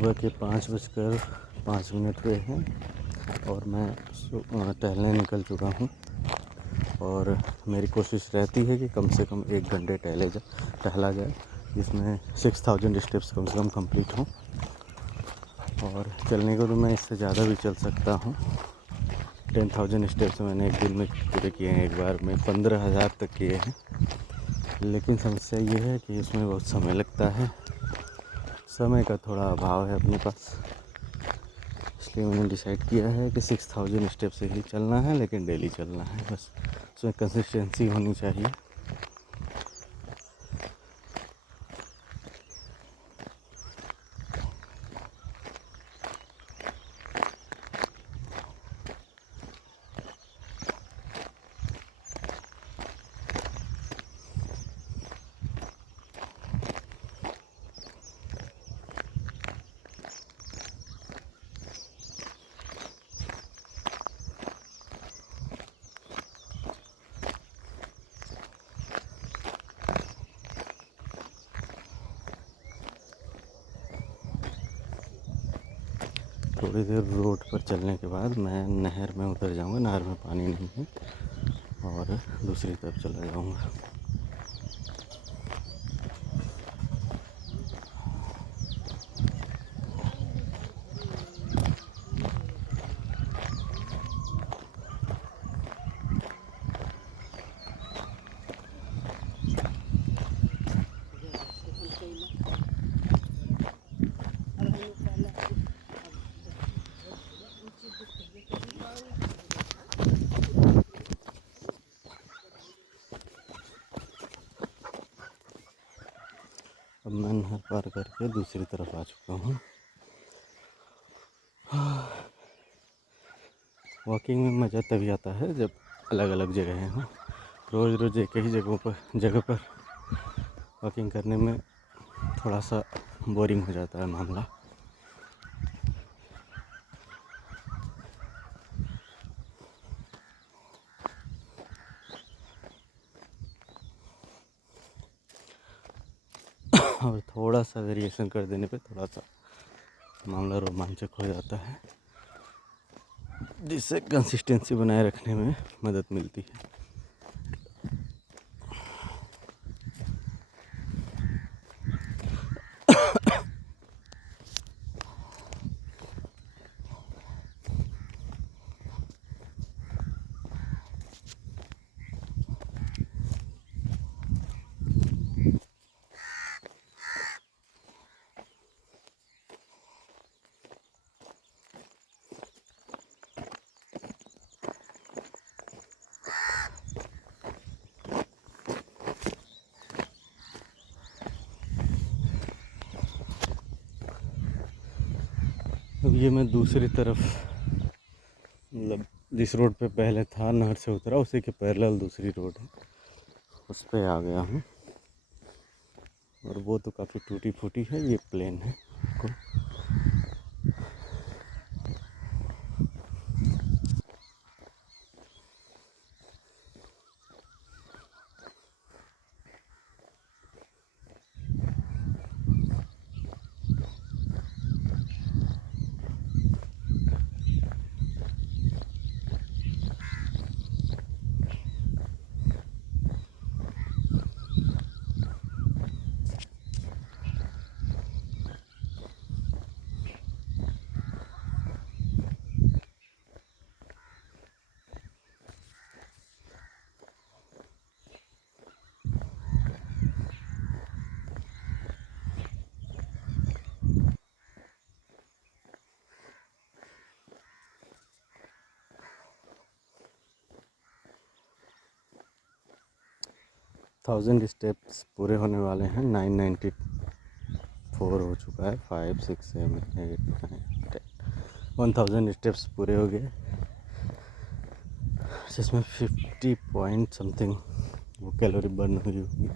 सुबह के 5:05 हुए हैं और मैं टहलने निकल चुका हूँ। और मेरी कोशिश रहती है कि कम से कम 1 घंटे टहला जाए, जिसमें 6000 स्टेप्स कम से कम कंप्लीट हों। और चलने को तो मैं इससे ज़्यादा भी चल सकता हूँ। 10,000 स्टेप्स मैंने एक दिन में पूरे किए हैं, एक बार में 15,000 तक किए हैं। लेकिन समस्या ये है कि इसमें बहुत समय लगता है, समय का थोड़ा अभाव है अपने पास। इसलिए मैंने डिसाइड किया है कि 6000 स्टेप से ही चलना है, लेकिन डेली चलना है, बस उसमें कंसिस्टेंसी होनी चाहिए। थोड़ी देर रोड पर चलने के बाद मैं नहर में उतर जाऊंगा। नहर में पानी नहीं है और दूसरी तरफ चला जाऊंगा। अब मैं नहर पार करके दूसरी तरफ आ चुका हूँ। वॉकिंग में मज़ा तभी आता है जब अलग अलग जगहें हों। रोज़ रोज़ एक ही जगह पर वॉकिंग करने में थोड़ा सा बोरिंग हो जाता है मामला। और थोड़ा सा वेरिएशन कर देने पे थोड़ा सा मामला रोमांचक हो जाता है, जिससे कंसिस्टेंसी बनाए रखने में मदद मिलती है। अब ये मैं दूसरी तरफ, मतलब जिस रोड पे पहले था, नहर से उतरा, उसी के पैरेलल दूसरी रोड है, उस पे आ गया हूँ। और वो तो काफ़ी टूटी फूटी है, ये प्लेन है। थाउजेंड स्टेप्स पूरे होने वाले हैं। 994 हो चुका है। 5 6 7 8 9 10 1000 स्टेप्स पूरे हो गए, जिसमें 50 पॉइंट समथिंग वो कैलोरी बर्न हुई होगी।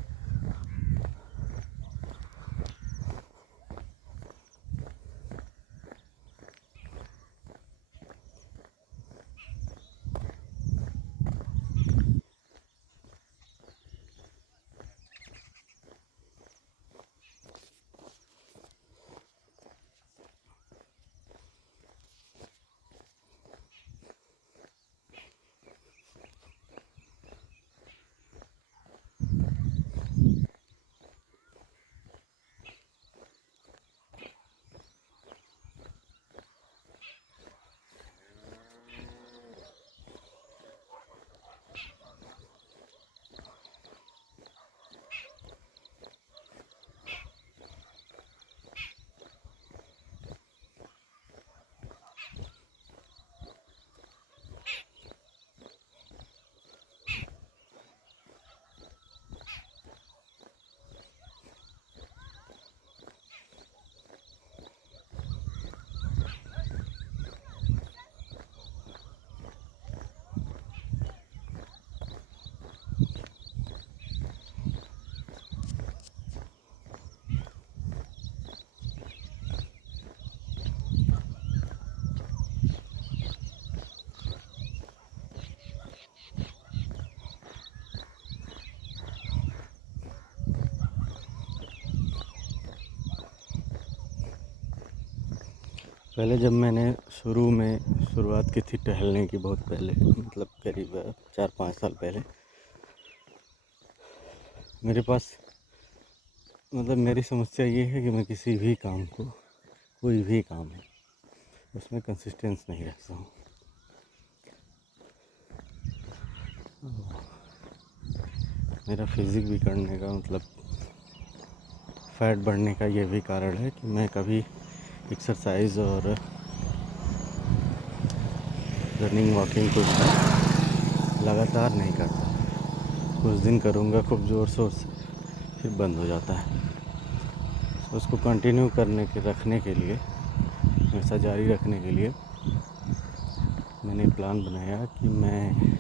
पहले जब मैंने शुरुआत की थी टहलने की, बहुत पहले, मतलब करीब 4-5 साल पहले, मेरे पास, मतलब मेरी समस्या ये है कि मैं किसी भी काम को, कोई भी काम है, उसमें कंसिस्टेंस नहीं रहता हूँ। मेरा फिज़िक बिगड़ने का, मतलब फैट बढ़ने का ये भी कारण है कि मैं कभी एक्सरसाइज और रनिंग वॉकिंग कुछ लगातार नहीं करता। कुछ दिन करूँगा खूब ज़ोर शोर से, फिर बंद हो जाता है। तो उसको कंटिन्यू रखने के लिए, हमेशा जारी रखने के लिए मैंने प्लान बनाया कि मैं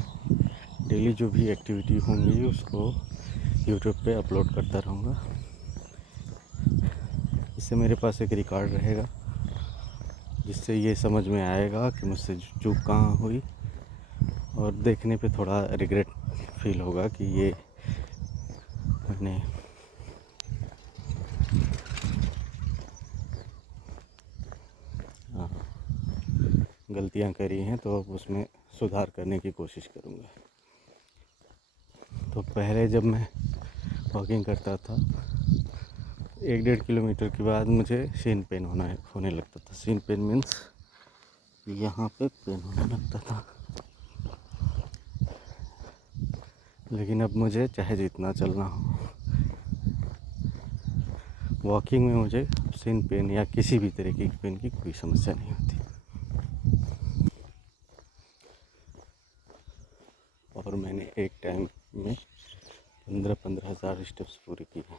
डेली जो भी एक्टिविटी होंगी उसको यूट्यूब पे अपलोड करता रहूँगा। इससे मेरे पास एक रिकॉर्ड रहेगा, जिससे ये समझ में आएगा कि मुझसे चूक कहाँ हुई, और देखने पे थोड़ा रिग्रेट फील होगा कि ये मैंने गलतियाँ करी हैं, तो अब उसमें सुधार करने की कोशिश करूँगा। तो पहले जब मैं वॉकिंग करता था, 1-1.5 किलोमीटर के बाद मुझे शीन पेन होने लगता था। शीन पेन मीन्स यहाँ पे पेन होने लगता था। लेकिन अब मुझे चाहे जितना चलना हो, वॉकिंग में मुझे शीन पेन या किसी भी तरीके की पेन की कोई समस्या नहीं होती। और मैंने एक टाइम में 15-15 हज़ार स्टेप्स पूरे किए हैं।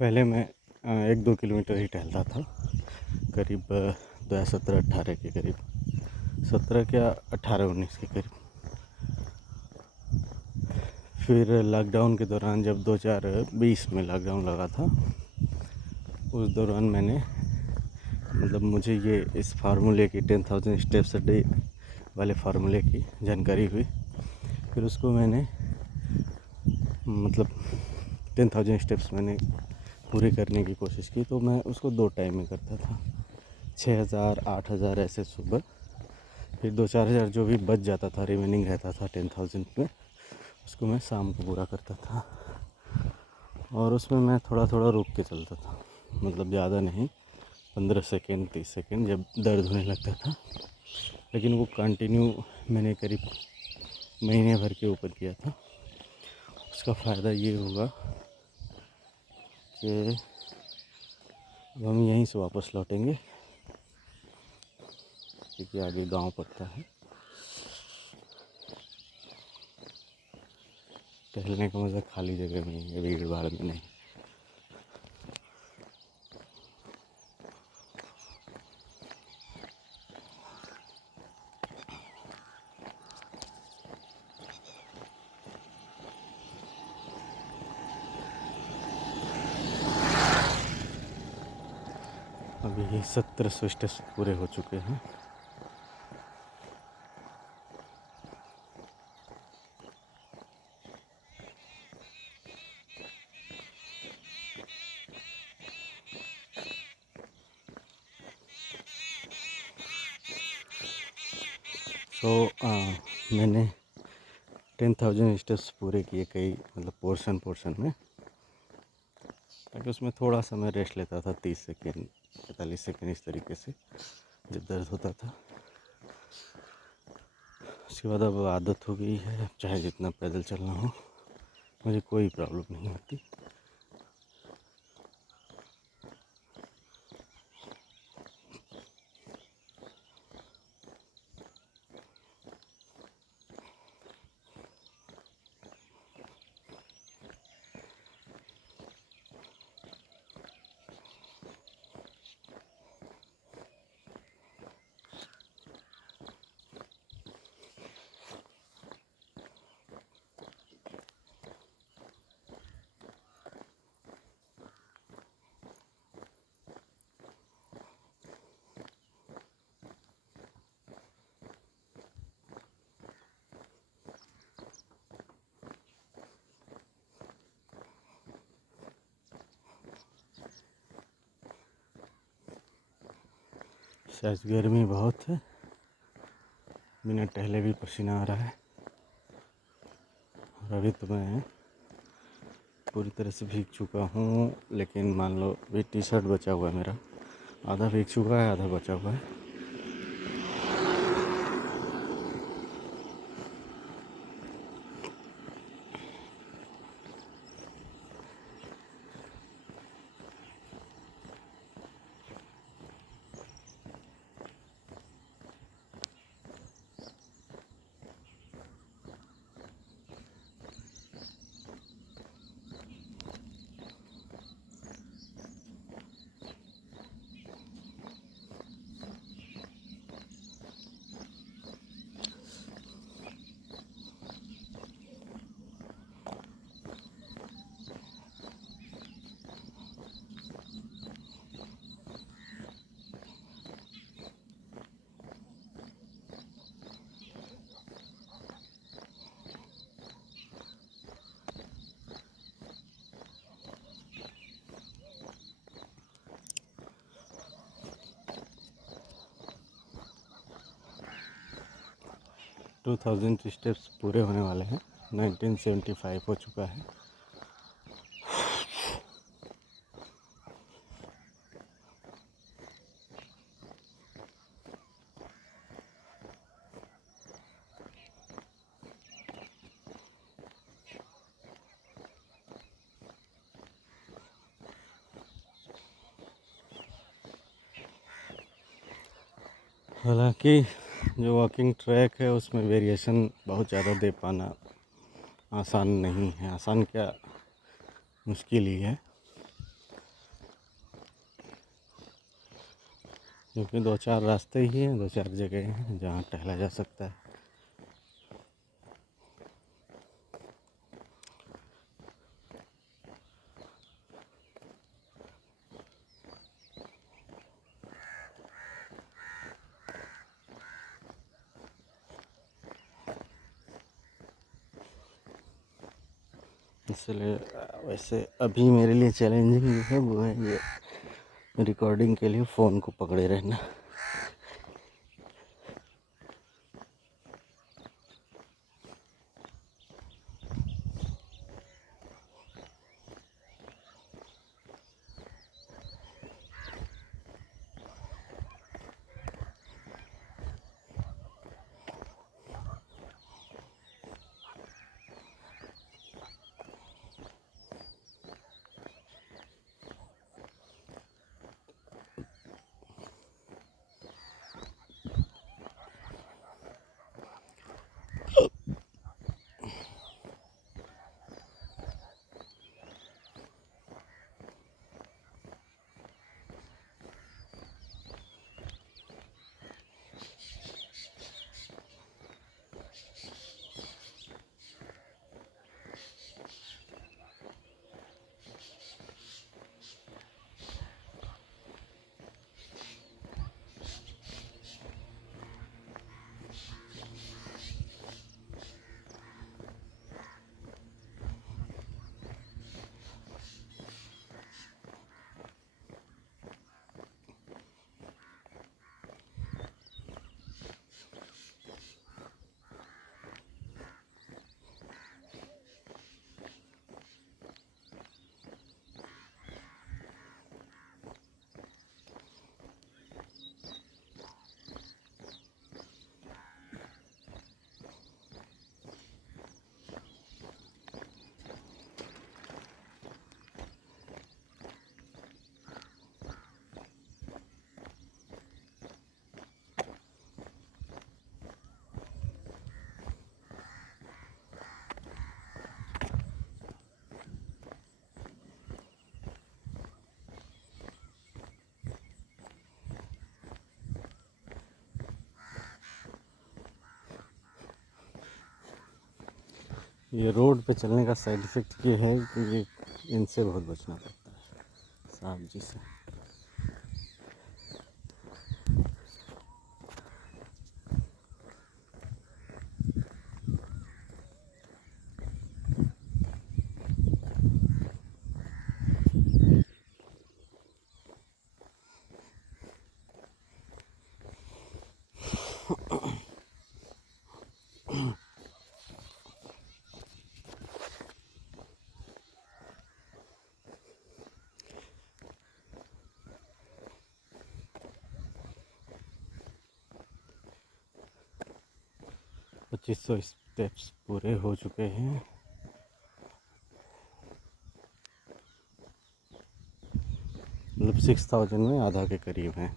पहले मैं 1-2 किलोमीटर ही टहलता था, करीब 2017-18 के करीब, 17 क्या 18-19 के करीब। फिर लॉकडाउन के दौरान, जब 2020 में लॉकडाउन लगा था, उस दौरान मैंने, मतलब मुझे ये इस फार्मूले की 10,000 स्टेप्स अ डे वाले फार्मूले की जानकारी हुई। फिर उसको मैंने, मतलब 10,000 स्टेप्स मैंने पूरे करने की कोशिश की। तो मैं उसको 2 टाइम में करता था, 6,000 8,000 ऐसे सुबह, फिर 2-4 हज़ार जो भी बच जाता था, रिमेनिंग रहता था 10,000 में, उसको मैं शाम को पूरा करता था। और उसमें मैं थोड़ा थोड़ा रुक के चलता था, मतलब ज़्यादा नहीं, 15 सेकेंड 30 सेकेंड, जब दर्द होने लगता था। लेकिन वो कंटिन्यू मैंने करीब महीने भर के ऊपर किया था। उसका फ़ायदा ये होगा कि अब हम यहीं से वापस लौटेंगे, क्योंकि आगे गांव पड़ता है। टहलने का मज़ा खाली जगह में है, भीड़ भाड़ में नहीं। अभी 1700 स्टेप्स पूरे हो चुके हैं। मैंने 10,000 स्टेप्स पूरे किए, कई मतलब पोर्शन में, ताकि उसमें थोड़ा सा मैं रेस्ट लेता था, 30 सेकेंड 45 सेकेंड इस तरीके से, जब दर्द होता था। उसके बाद अब आदत हो गई है, चाहे जितना पैदल चलना हो, मुझे कोई प्रॉब्लम नहीं होती। आज गर्मी बहुत है, बिना टहले भी पसीना आ रहा है। और अभी तो मैं पूरी तरह से भीग चुका हूँ, लेकिन मान लो भी टी शर्ट बचा हुआ है मेरा, आधा भीग चुका है, आधा बचा हुआ है। टू 2000 स्टेप्स पूरे होने वाले हैं। 1975 हो चुका है। हालांकि जो वॉकिंग ट्रैक है उसमें वेरिएशन बहुत ज़्यादा दे पाना आसान नहीं है। आसान क्या, मुश्किल ही है, क्योंकि 2-4 रास्ते ही हैं, 2-4 जगह हैं जहाँ टहला जा सकता है। इसलिए वैसे अभी मेरे लिए चैलेंजिंग जो है वो है ये रिकॉर्डिंग के लिए फ़ोन को पकड़े रहना। ये रोड पे चलने का साइड इफ़ेक्ट ये है कि इनसे बहुत बचना पड़ता है, सांप जी से। 2500 स्टेप्स पूरे हो चुके हैं। मतलब 6000 में आधा के करीब हैं।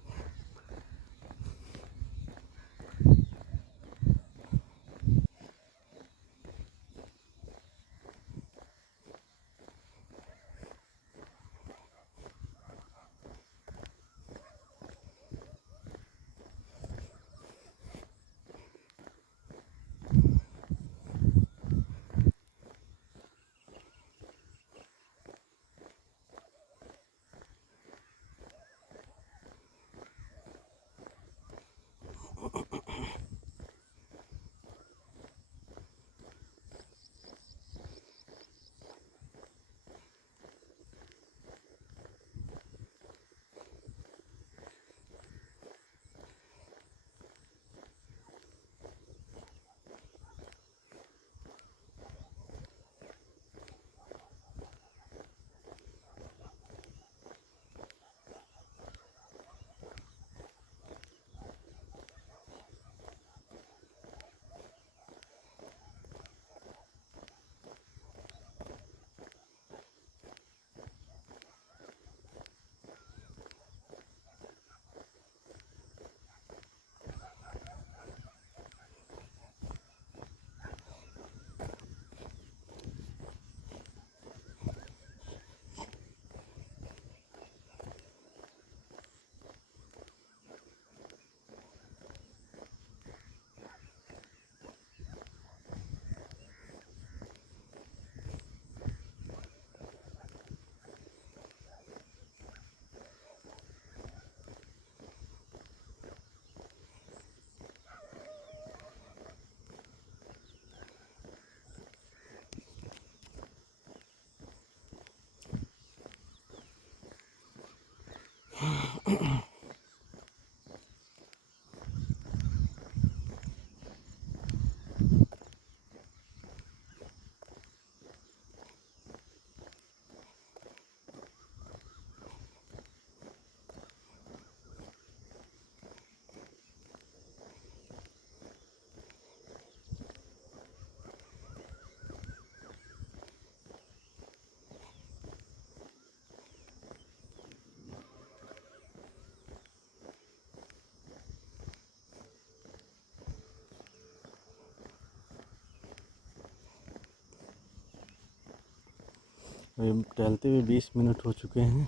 टहलते हुए 20 मिनट हो चुके हैं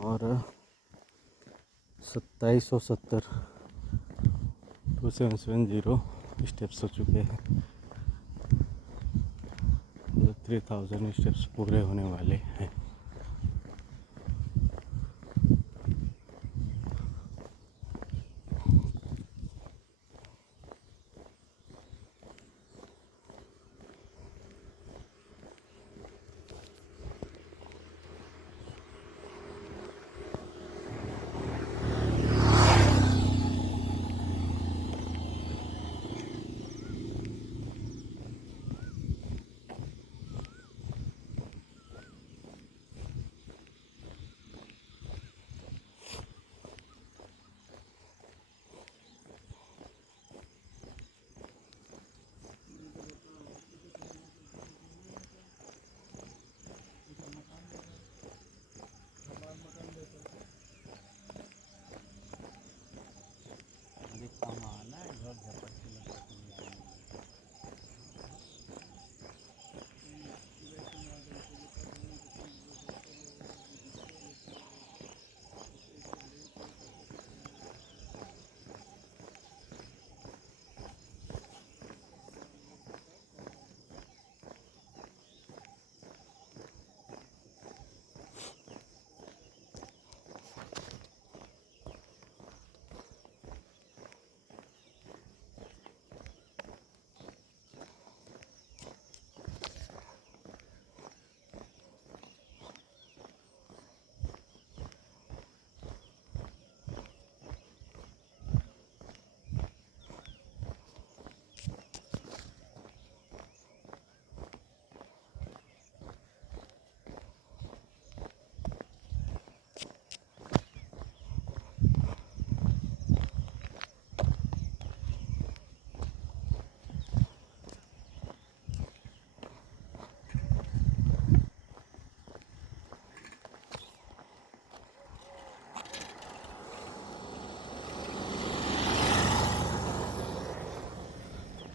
और 2770 2770 स्टेप्स हो चुके हैं। 3000 स्टेप्स पूरे होने वाले हैं।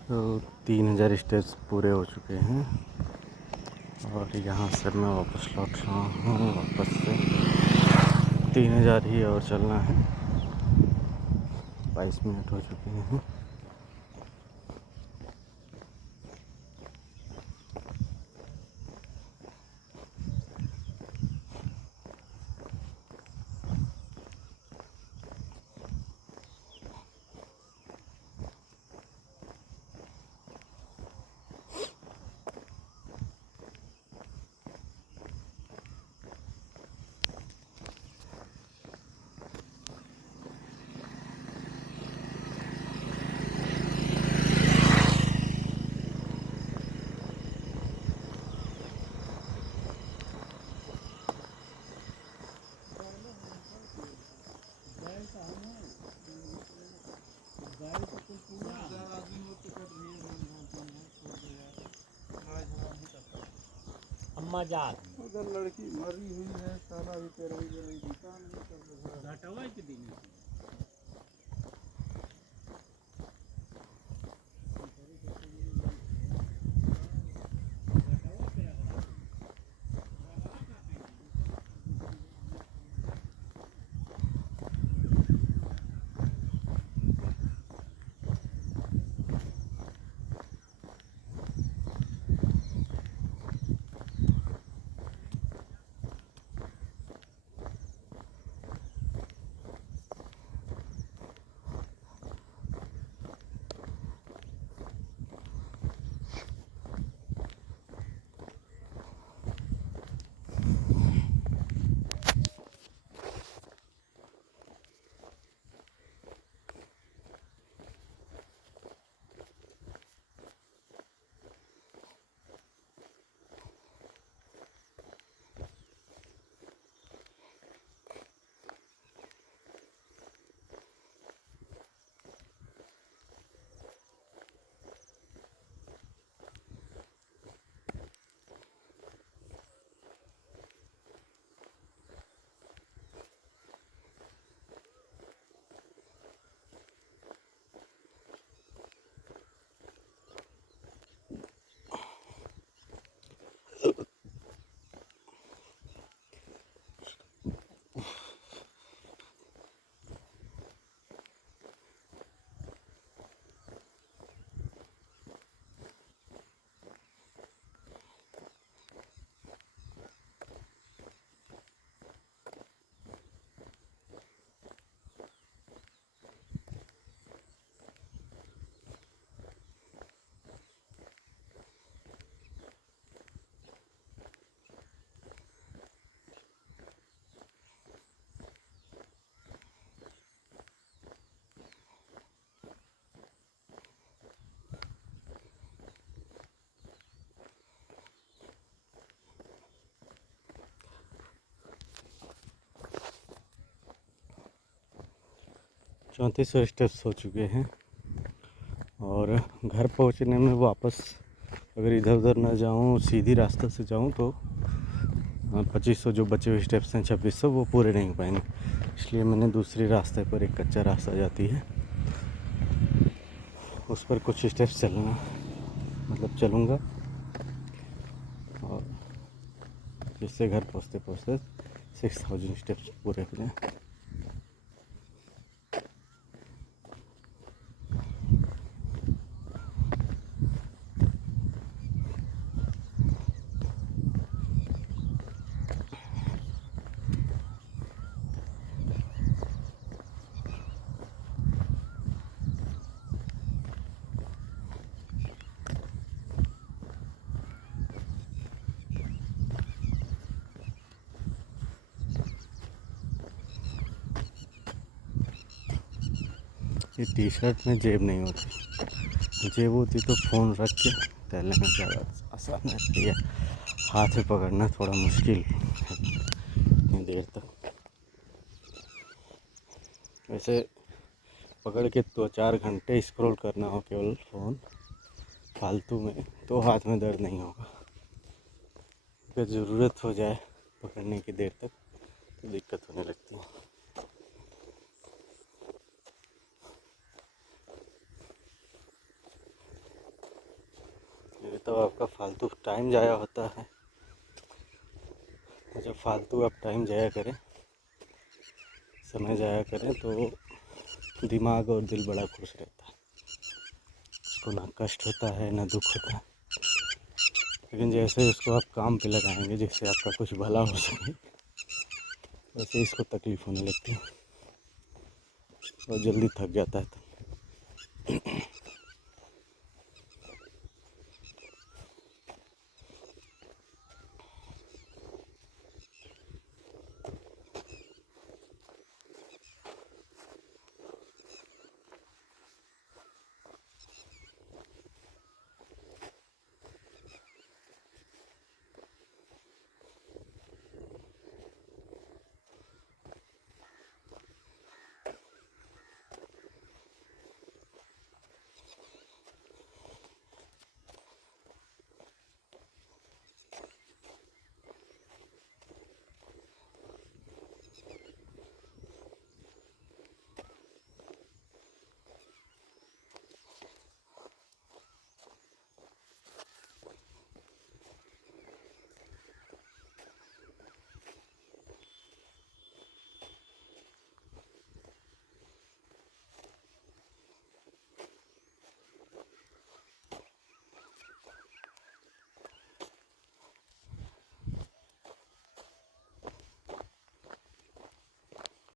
तो 3000 स्टेप्स पूरे हो चुके हैं और यहाँ से मैं वापस लौट रहा हूँ। वापस से 3000 ही और चलना है। 22 मिनट हो चुके हैं। अम्मा जात उधर लड़की मरी हुई है, साला भी तेरा ही जरा दुकान नहीं कर रहा घटवा के दिन चौंतीस सौ स्टेप्स हो चुके हैं और घर पहुंचने में वापस अगर इधर उधर ना जाऊं, सीधी रास्ते से जाऊं तो 2500 जो बचे हुए स्टेप्स हैं, 2600 वो पूरे नहीं हो पाएंगे। इसलिए मैंने दूसरे रास्ते पर एक कच्चा रास्ता जाती है, उस पर कुछ स्टेप्स चलना मतलब चलूँगा और जिससे घर पहुँचते पहुँचते 6000 स्टेप्स पूरे हो जाएँ। ये टी शर्ट में जेब नहीं होती, जेब होती तो फ़ोन रख के टहलने में ज़्यादा आसान रहती है। हाथ में पकड़ना थोड़ा मुश्किल है इतनी देर तक। वैसे पकड़ के 2-4 घंटे स्क्रॉल करना हो केवल फ़ोन फालतू में, तो हाथ में दर्द नहीं होगा। अगर ज़रूरत हो जाए पकड़ने की देर तक तो दिक्कत होने लगती है। तो आपका फालतू टाइम जाया होता है। तो जब फालतू आप टाइम जाया करें, समय जाया करें, तो दिमाग और दिल बड़ा खुश रहता है। उसको ना कष्ट होता है ना दुख होता है। लेकिन जैसे उसको आप काम पे लगाएंगे जिससे आपका कुछ भला हो सके, वैसे इसको तकलीफ़ होने लगती है और जल्दी थक जाता है।